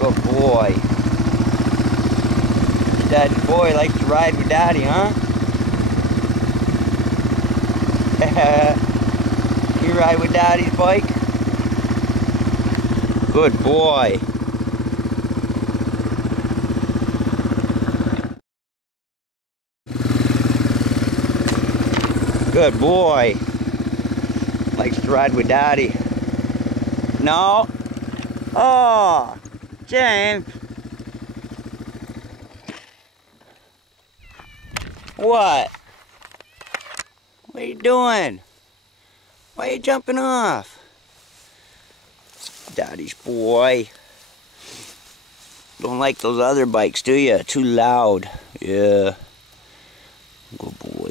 Good boy. Daddy's boy likes to ride with Daddy, huh? You ride with Daddy's bike? Good boy. Good boy. Likes to ride with Daddy. No? Oh, James. What? What are you doing? Why are you jumping off? Daddy's boy. Don't like those other bikes, do you? Too loud. Yeah. Good boy.